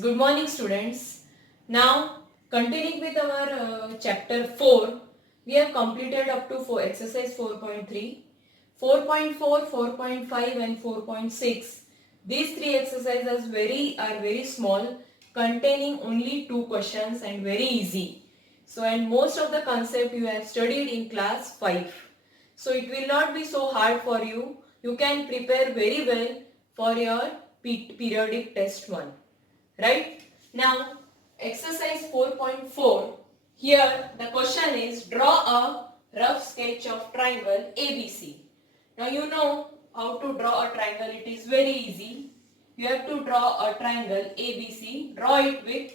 Good morning students. Now continuing with our chapter 4, we have completed up to exercise 4.3, 4.4, 4.5 and 4.6. These three exercises are very small, containing only two questions and very easy. So and most of the concept you have studied in class 5. So it will not be so hard for you. You can prepare very well for your periodic test 1. Right? Now, exercise 4.4. Here, the question is draw a rough sketch of triangle ABC. Now, you know how to draw a triangle. It is very easy. You have to draw a triangle ABC. Draw it with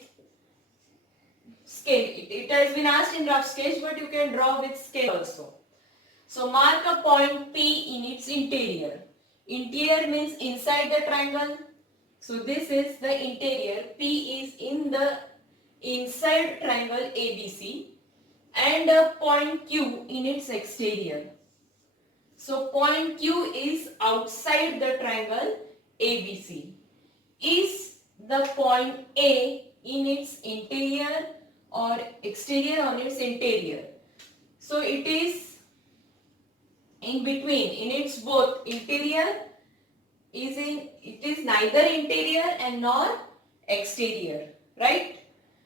scale. It has been asked in rough sketch, but you can draw with scale also. So, mark a point P in its interior. Interior means inside the triangle. So this is the interior. P is in the inside triangle ABC and a point Q in its exterior. So point Q is outside the triangle ABC. Is the point A in its interior or exterior on its interior? So it is in between, in its both interior it is neither interior and nor exterior, right?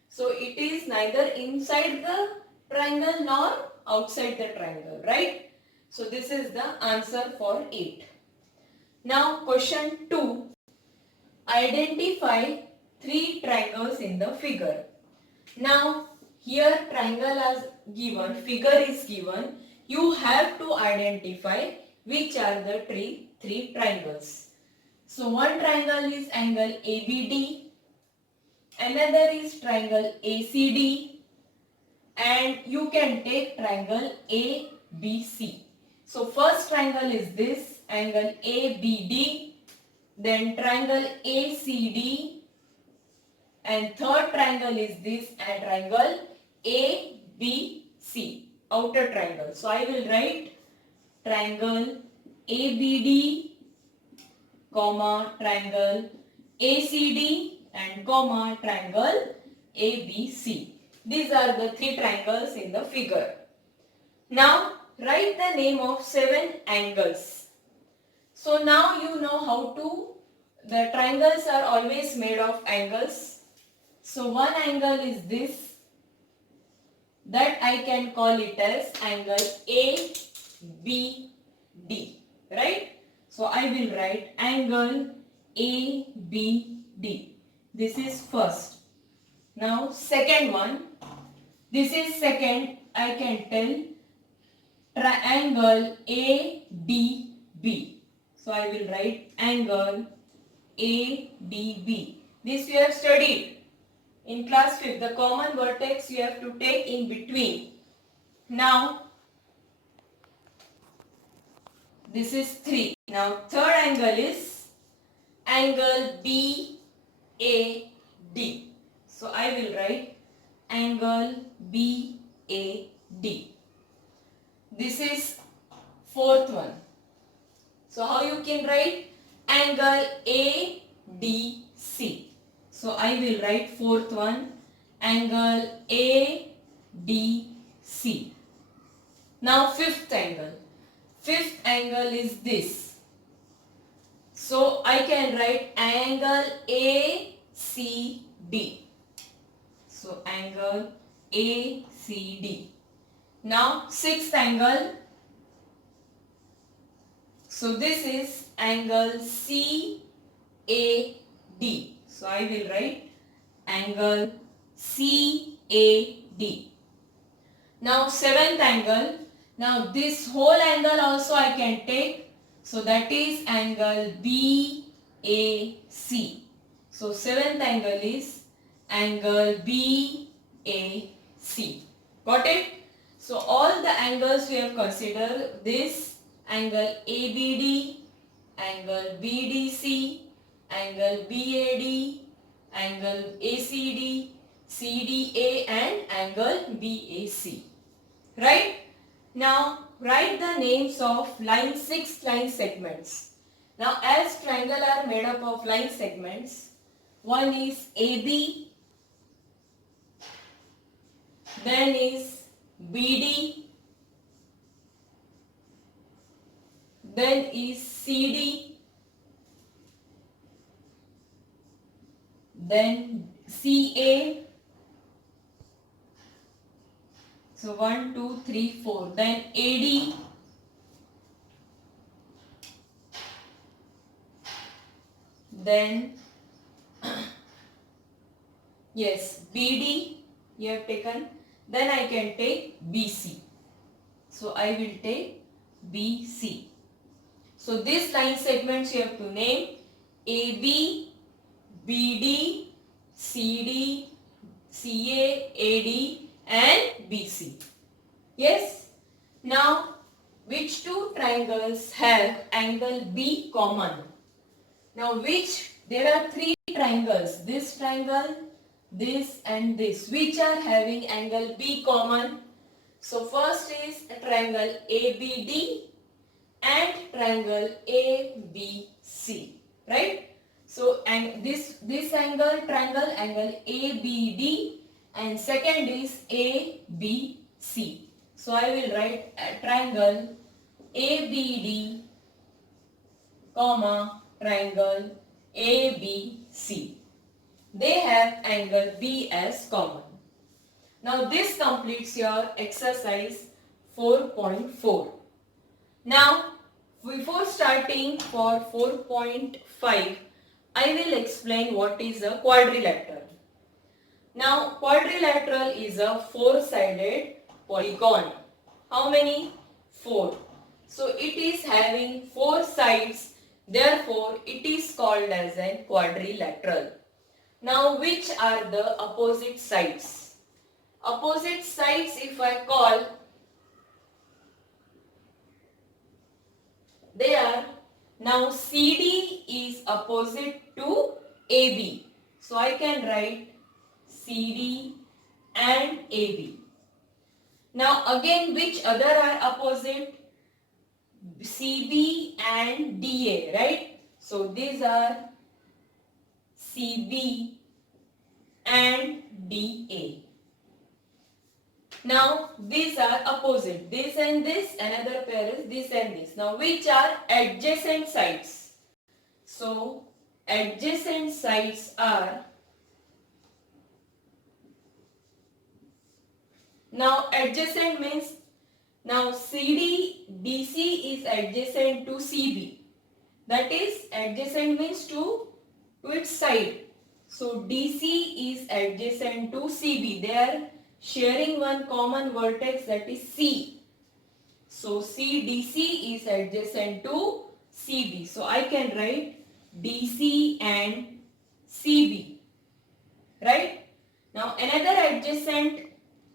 So it is neither inside the triangle nor outside the triangle, right? So this is the answer for 8. Now question 2. Identify 3 triangles in the figure. Now here triangle is given, figure is given. You have to identify which are the three triangles. So one triangle is angle ABD, another is triangle ACD, and you can take triangle ABC. So first triangle is this angle ABD, then triangle ACD, and third triangle is this and triangle ABC, outer triangle. So I will write triangle ABD, comma triangle ACD and comma triangle ABC. These are the 3 triangles in the figure. Now write the name of 7 angles. So now you know how to, the triangles are always made of angles. So one angle is this, that I can call it as angle ABD, right? So I will write angle ABD. This is first. Now second one. This is second. I can tell triangle ADB. So I will write angle ADB. This we have studied in class 5. The common vertex you have to take in between. Now this is 3. Now third angle is angle BAD. So I will write angle BAD. This is fourth one. So how you can write angle ADC. So I will write fourth one angle ADC. Now fifth angle. Fifth angle is this. So I can write angle ACD. So angle ACD. Now sixth angle. So this is angle CAD. So I will write angle CAD. Now seventh angle. Now this whole angle also I can take. So that is angle BAC. So seventh angle is angle BAC. Got it? So all the angles we have considered, this angle ABD, angle BDC, angle BAD, angle ACD, CDA and angle BAC. Right? Now write the names of 6 line segments. Now as triangle are made up of line segments, One is AB, then is BD, then is CD, then CA. So 1, 2, 3, 4. Then AD, then yes, BD you have taken. Then I can take BC. So I will take BC. So these line segments you have to name: AB, BD, CD, CA, AD and BC. Yes. Now which two triangles have angle B common? Now there are three triangles, this triangle, this and this, which are having angle B common. So first is a triangle ABD and triangle ABC, right? So and this triangle angle ABD, and second is ABC. So I will write a triangle ABD comma triangle ABC. They have angle B as common. Now this completes your exercise 4.4. Now before starting for 4.5, I will explain what is a quadrilateral. Now quadrilateral is a four-sided polygon. How many? 4. So it is having 4 sides, therefore it is called as a quadrilateral. Now which are the opposite sides? Opposite sides, if I call, they are, now CD is opposite to AB. So I can write CD and AB. Now again, which other are opposite? CB and DA, right? So these are CB and DA. Now these are opposite, this and this, another pair is this and this. Now which are adjacent sides? So adjacent sides are, now adjacent means, now CD, DC is adjacent to CB. That is, adjacent means to its side. So DC is adjacent to CB. They are sharing one common vertex, that is C. So CDC is adjacent to CB. So I can write DC and CB. Right? Now another adjacent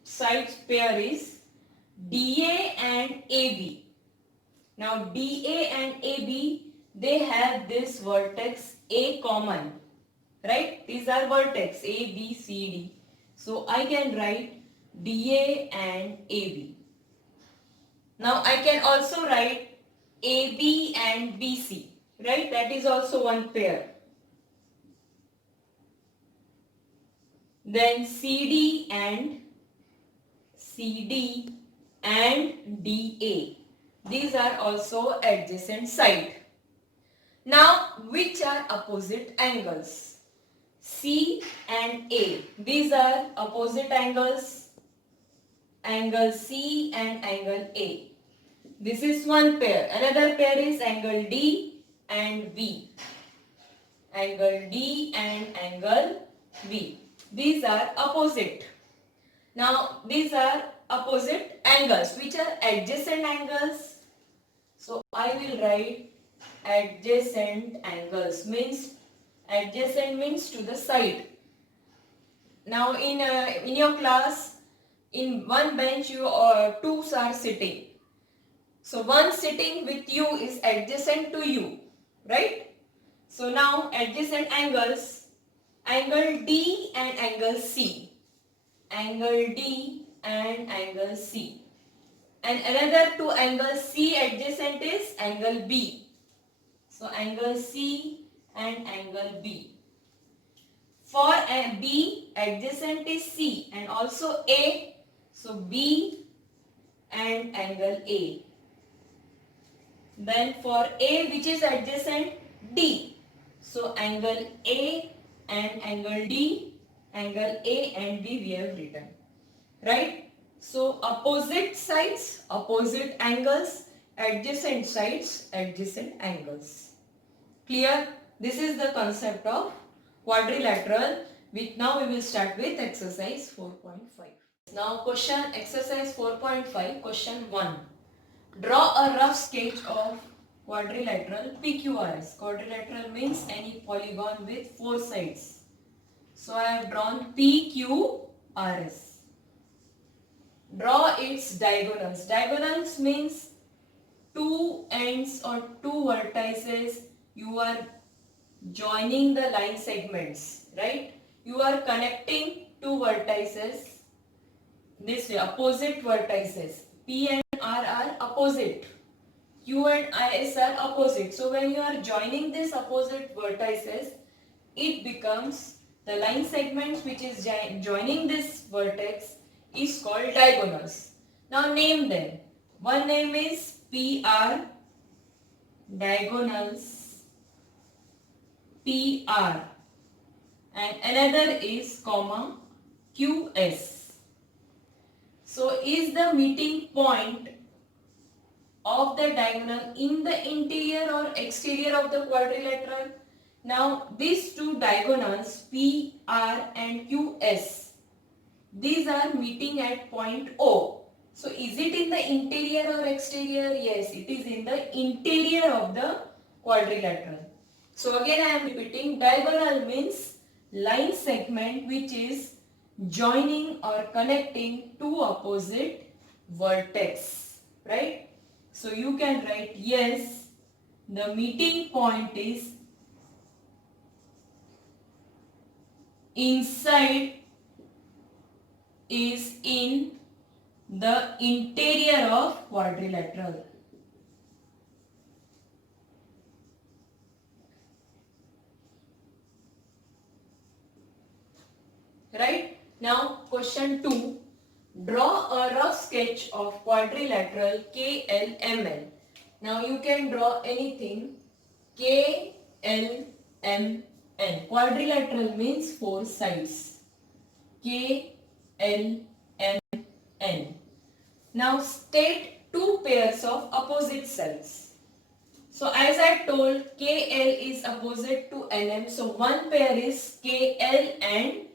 side pair is DA and AB. Now DA and AB, they have this vertex A common. Right? These are vertex A, B, C, D. So I can write DA and AB. Now I can also write AB and BC. Right? That is also one pair. Then CD and DA. These are also adjacent side. Now which are opposite angles? C and A. These are opposite angles. Angle C and angle A. This is one pair. Another pair is angle D and V. Angle D and angle V. These are opposite. Now these are opposite angles. Which are adjacent angles? So I will write adjacent angles. Adjacent means to the side. Now in your class, in one bench you two are sitting. So one sitting with you is adjacent to you, right? So now adjacent angles, angle D and angle C. Angle D and angle C. And another two angles C adjacent is angle B. So angle C and angle B. For a B, adjacent is C and also A. So B and angle A. Then for A, which is adjacent, D. So angle A and angle D, angle A and B we have written. Right? So opposite sides, opposite angles, adjacent sides, adjacent angles. Clear? This is the concept of quadrilateral, which now we will start with exercise 4.5. Now question exercise 4.5, question 1. Draw a rough sketch of quadrilateral PQRS. Quadrilateral means any polygon with 4 sides. So I have drawn PQRS. Draw its diagonals. Diagonals means two ends or two vertices. You are joining the line segments, right? You are connecting two vertices. This way, opposite vertices. P and R are opposite. Q and IS are opposite. So when you are joining these opposite vertices, it becomes the line segments which is joining this vertex is called diagonals. Now name them. One name is PR, diagonals PR, and another is comma QS. So is the meeting point of the diagonal in the interior or exterior of the quadrilateral? Now these two diagonals PR and QS, these are meeting at point O. So is it in the interior or exterior? Yes, it is in the interior of the quadrilateral. So again I am repeating, diagonal means line segment which is joining or connecting two opposite vertex, right? So you can write, yes, the meeting point is inside is in the interior of quadrilateral. Right? Now question 2. Draw a rough sketch of quadrilateral KLMN. Now you can draw anything KLMN. Quadrilateral means 4 sides. KLMN. Now state two pairs of opposite sides. So as I told, KL is opposite to NM. So one pair is KL and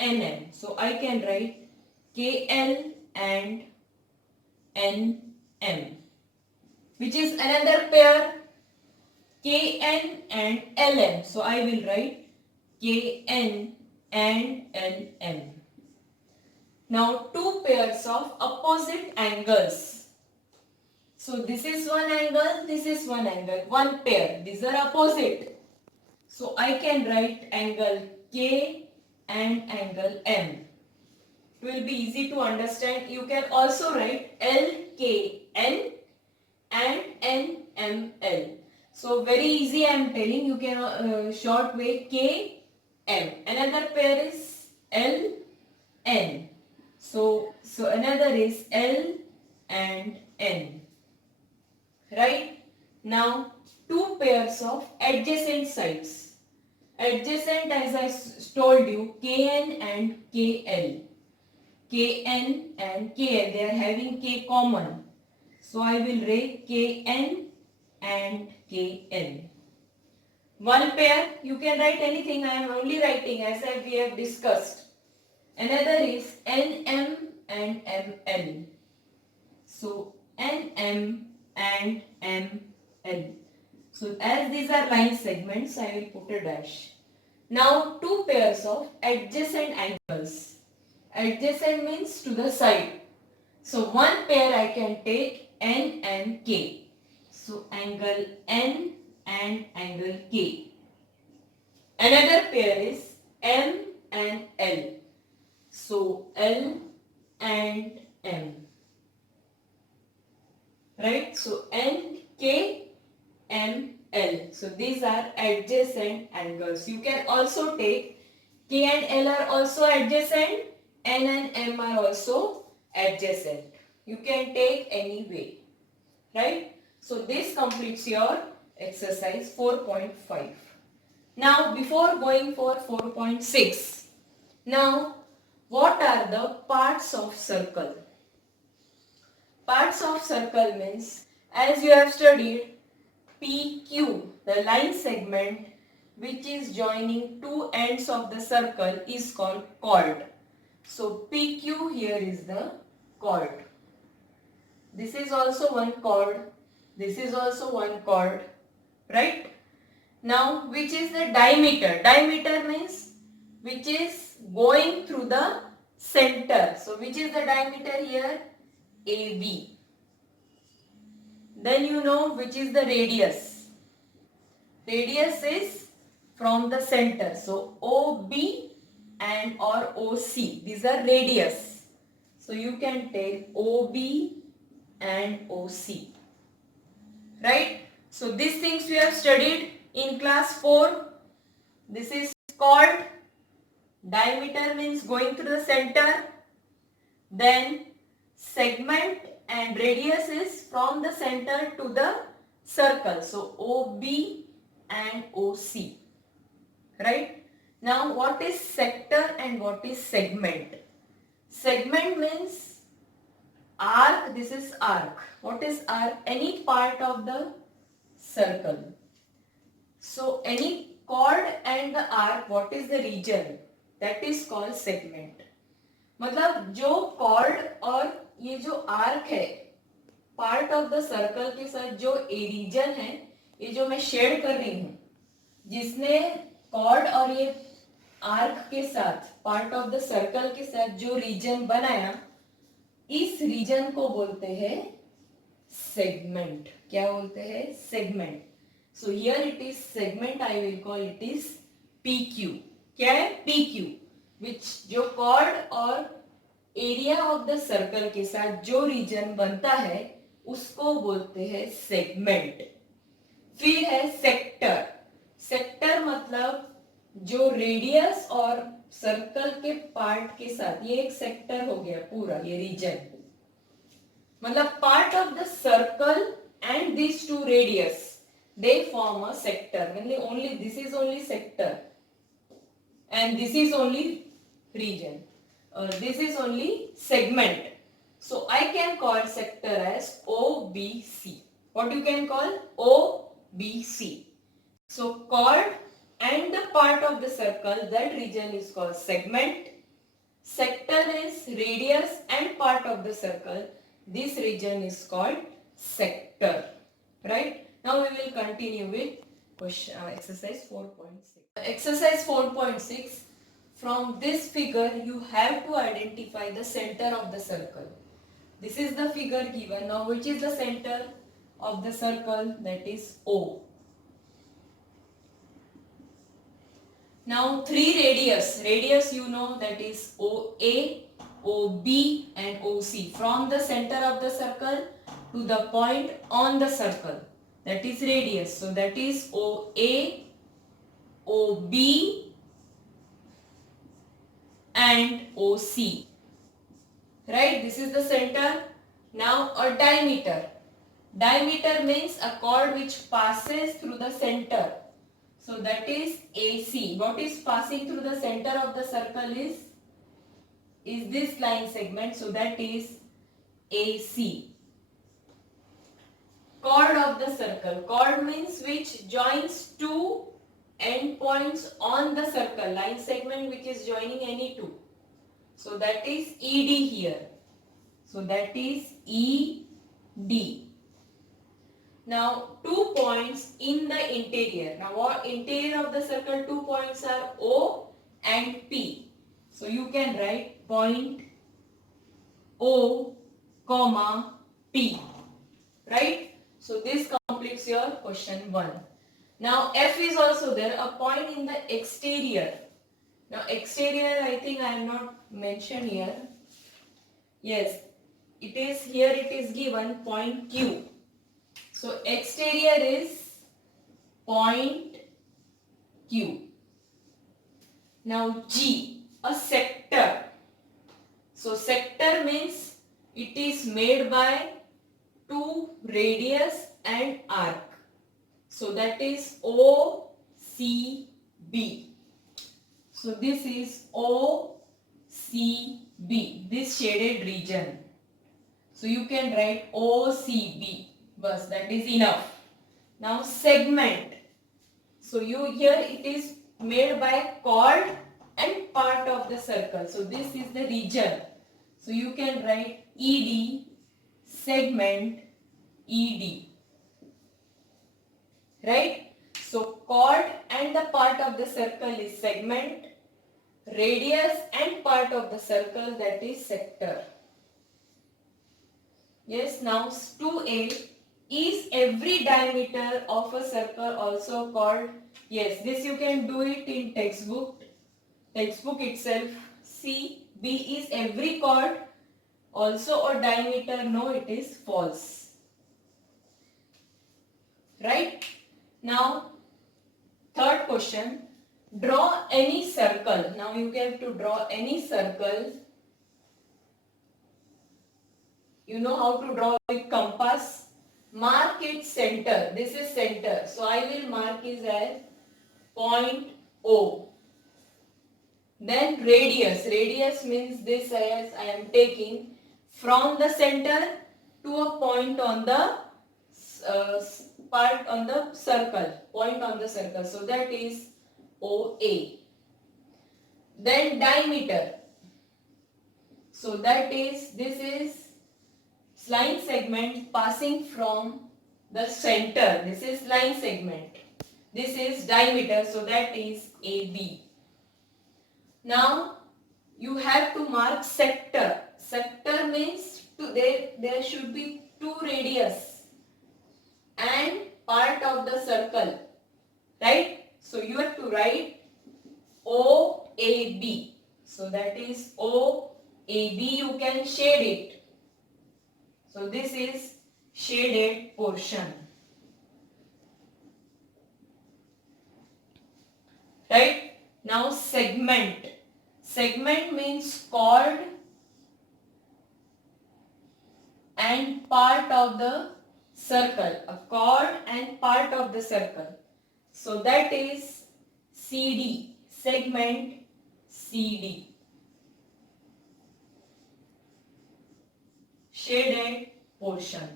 NM. So I can write KL and NM. Which is another pair KN and LM. So I will write KN and LM. Now two pairs of opposite angles. So this is one angle, this is one angle, one pair. These are opposite. So I can write angle K and angle M. It will be easy to understand. You can also write LKN and NML. So very easy I am telling, you can short way KM. Another pair is LN. So another is L and N. Right? Now two pairs of adjacent sides. Adjacent, as I told you, Kn and Kl. Kn and Kl, they are having K common. So I will write Kn and Kl. One pair, you can write anything. I am only writing as we have discussed. Another is NM and ML. So NM and ML. So as these are line segments, I will put a dash. Now two pairs of adjacent angles. Adjacent means to the side. So one pair I can take N and K. So angle N and angle K. Another pair is M and L. So L and M. Right? So N, K, M, L. So these are adjacent angles. You can also take K and L are also adjacent, N and M are also adjacent. You can take any way, right? So this completes your exercise 4.5. Now before going for 4.6, now what are the parts of circle? Parts of circle means, as you have studied, PQ, the line segment which is joining two ends of the circle is called chord. So PQ here is the chord. This is also one chord. This is also one chord, right? Now which is the diameter? Diameter means which is going through the center. So which is the diameter here? AB. Then you know which is the radius. Radius is from the center. So OB and or OC. These are radius. So you can take OB and OC. Right? So these things we have studied in class 4. This is chord. Diameter means going through the center. Then segment and radius is from the center to the circle. So OB and OC. Right? Now what is sector and what is segment? Segment means arc. This is arc. What is arc? Any part of the circle. So any chord and the arc, what is the region? That is called segment. मतलब जो chord और ये जो arc है, part of the circle के साथ जो region है, ये जो मैं shade कर रही हूँ, जिसने chord और ये arc के साथ part of the circle के साथ जो region बनाया, इस region को बोलते हैं segment. क्या बोलते हैं? Segment. So here it is segment. I will call it is PQ. क्या है? PQ. Which जो chord और area of the circle के साथ जो region बनता है, उसको बोलते हैं segment. फिर है sector. Sector मतलब जो radius और circle के part के साथ, ये एक sector हो गया पूरा, ये region. मतलब part of the circle and these two radius, they form a sector. मतलब only this is only sector and this is only region. This is only segment. So I can call sector as OBC. What you can call? OBC. So chord and the part of the circle, that region is called segment. Sector is radius and part of the circle. This region is called sector. Right? Now we will continue with question, exercise 4.6. Exercise 4.6. From this figure, you have to identify the center of the circle. This is the figure given. Now, which is the center of the circle? That is O. Now, three radius. Radius you know, that is OA, OB and OC. From the center of the circle to the point on the circle. That is radius. So, that is OA, OB and OC. Right? This is the center. Now a diameter. Diameter means a chord which passes through the center. So that is AC. What is passing through the center of the circle is this line segment. So that is AC. Chord of the circle. Chord means which joins two endpoints on the circle. Line segment which is joining any two. So that is ED here. So that is ED. Now 2 points in the interior. Now what interior of the circle? 2 points are O and P. So you can write point O, comma P. Right? So this completes your question 1. Now F is also there, a point in the exterior. Now exterior, I think I have not mentioned here. Yes, it is here, it is given point Q. So exterior is point Q. Now G, a sector. So sector means it is made by two radius and arc. So that is OCB. So this is OCB, this shaded region. So you can write OCB, bas that is enough. Now segment. So you here it is made by chord and part of the circle. So this is the region. So you can write ED, segment, ED. Right? So chord and the part of the circle is segment, radius and part of the circle that is sector. Yes, now 2A, is every diameter of a circle also called? Yes, this you can do it in textbook itself. C, B, is every chord also a diameter? No, it is false. Right? Now, third question, draw any circle. Now you have to draw any circle. You know how to draw with compass. Mark its center. This is center. So I will mark it as point O. Then radius. Radius means this as I am taking from the center to a point on the part on the circle. Point on the circle. So that is OA. Then diameter. So that is, this is line segment passing from the center. This is line segment. This is diameter. So that is AB. Now you have to mark sector. Sector means there should be two radius and part of the circle. Right? So you have to write OAB. So that is OAB. You can shade it. So this is shaded portion. Right? Now segment. Segment means chord and part of the circle. A chord and part of the circle. So that is CD. Segment CD. Shaded portion.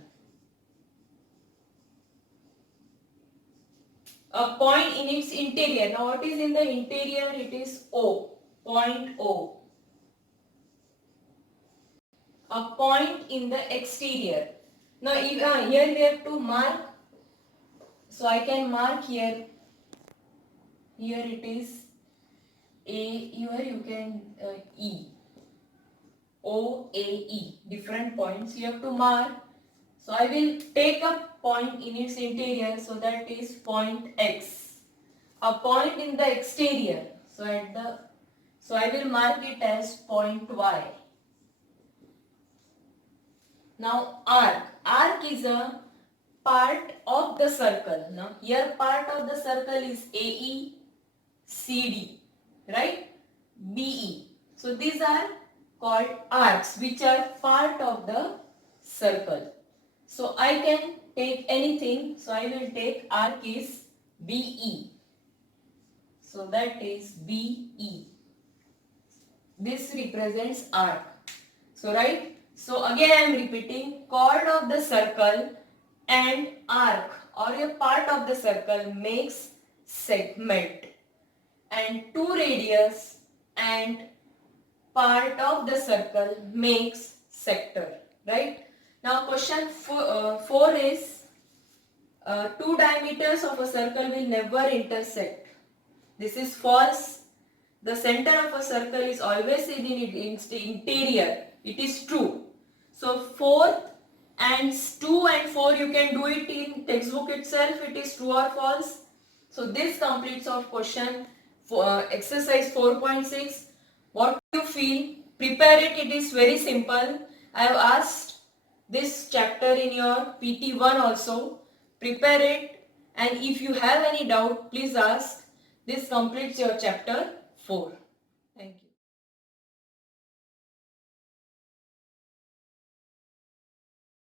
A point in its interior. Now what is in the interior? It is O. Point O. A point in the exterior. Now here we have to mark. So I can mark here. Here it is A. Here you can E. OAE, different points you have to mark. So I will take a point in its interior, so that is point X. A point in the exterior, so I will mark it as point Y. Now arc. Arc is a part of the circle. Now here part of the circle is AE, CD, right? BE. So these are called arcs, which are part of the circle. So I can take anything. So I will take arc is BE. So that is BE. This represents arc. So right. So again I am repeating, chord of the circle and arc or a part of the circle makes segment, and two radius and part of the circle makes sector. Right? Now question 4 is two diameters of a circle will never intersect. This is false. The center of a circle is always in its interior. It is true. So 4 and 2 and 4 you can do it in textbook itself. It is true or false. So this completes of question exercise 4.6. What do you feel? Prepare it. It is very simple. I have asked this chapter in your PT1 also. Prepare it, and if you have any doubt, please ask. This completes your chapter 4.